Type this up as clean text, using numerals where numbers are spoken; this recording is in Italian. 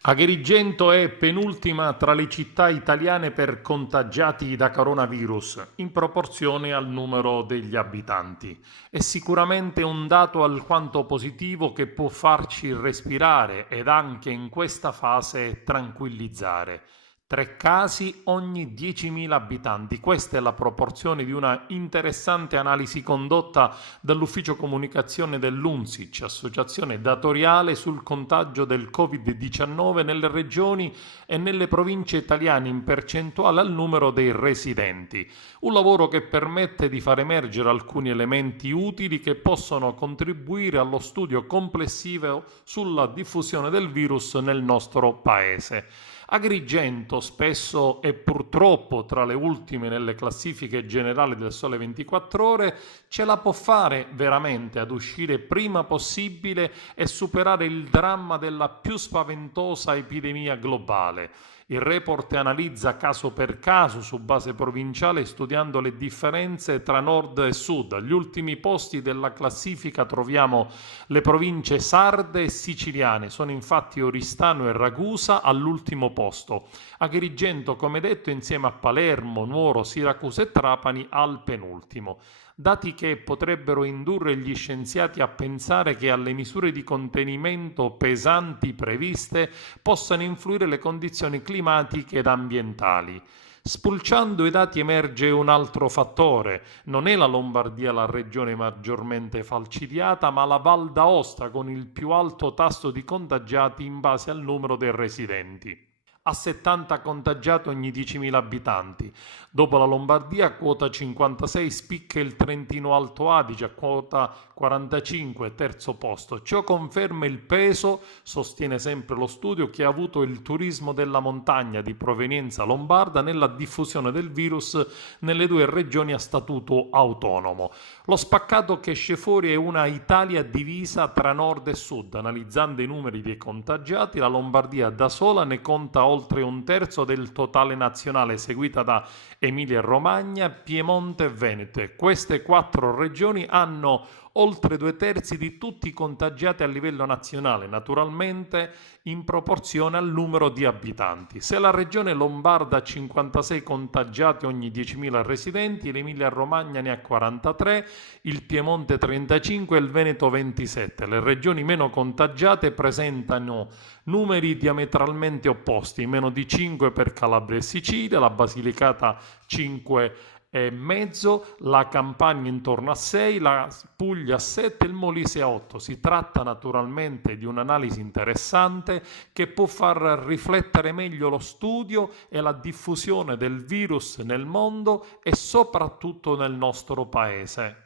Agrigento è penultima tra le città italiane per contagiati da coronavirus, in proporzione al numero degli abitanti. È sicuramente un dato alquanto positivo che può farci respirare ed anche in questa fase tranquillizzare. 3 casi ogni 10.000 abitanti. Questa è la proporzione di una interessante analisi condotta dall'ufficio comunicazione dell'UNSIC, associazione datoriale sul contagio del Covid-19 nelle regioni e nelle province italiane in percentuale al numero dei residenti. Un lavoro che permette di far emergere alcuni elementi utili che possono contribuire allo studio complessivo sulla diffusione del virus nel nostro paese. Agrigento, spesso e purtroppo tra le ultime nelle classifiche generali del Sole 24 Ore, ce la può fare veramente ad uscire prima possibile e superare il dramma della più spaventosa epidemia globale. Il report analizza caso per caso su base provinciale studiando le differenze tra nord e sud. Agli ultimi posti della classifica troviamo le province sarde e siciliane, sono infatti Oristano e Ragusa all'ultimo posto. Agrigento, come detto, insieme a Palermo, Nuoro, Siracusa e Trapani al penultimo. Dati che potrebbero indurre gli scienziati a pensare che alle misure di contenimento pesanti previste possano influire le condizioni climatiche ed ambientali. Spulciando i dati emerge un altro fattore. Non è la Lombardia la regione maggiormente falcidiata, ma la Val d'Aosta con il più alto tasso di contagiati in base al numero dei residenti. A 70 contagiati ogni 10.000 abitanti. Dopo la Lombardia, quota 56, spicca il Trentino Alto Adige, a quota 45, terzo posto. Ciò conferma il peso, sostiene sempre lo studio, che ha avuto il turismo della montagna di provenienza lombarda nella diffusione del virus nelle due regioni a statuto autonomo. Lo spaccato che esce fuori è una Italia divisa tra nord e sud. Analizzando i numeri dei contagiati, la Lombardia da sola ne conta oltre un terzo del totale nazionale, seguita da Emilia-Romagna, Piemonte e Veneto. E queste 4 regioni hanno oltre 2/3 di tutti i contagiati a livello nazionale, naturalmente in proporzione al numero di abitanti. Se la regione lombarda ha 56 contagiati ogni 10.000 residenti, l'Emilia-Romagna ne ha 43, il Piemonte 35 e il Veneto 27. Le regioni meno contagiate presentano numeri diametralmente opposti: meno di 5 per Calabria e Sicilia, la Basilicata 5 e mezzo, la Campania intorno a 6, la Puglia a 7 e il Molise a 8. Si tratta naturalmente di un'analisi interessante che può far riflettere meglio lo studio e la diffusione del virus nel mondo e soprattutto nel nostro paese.